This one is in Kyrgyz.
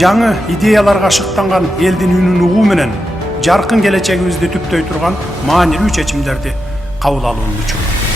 жаңы идеяларга шыктанган элдин үнүн угуу менен жаркын келечегибизди түптөй турган маанилүү чечимдерди кабыл алууну учуру.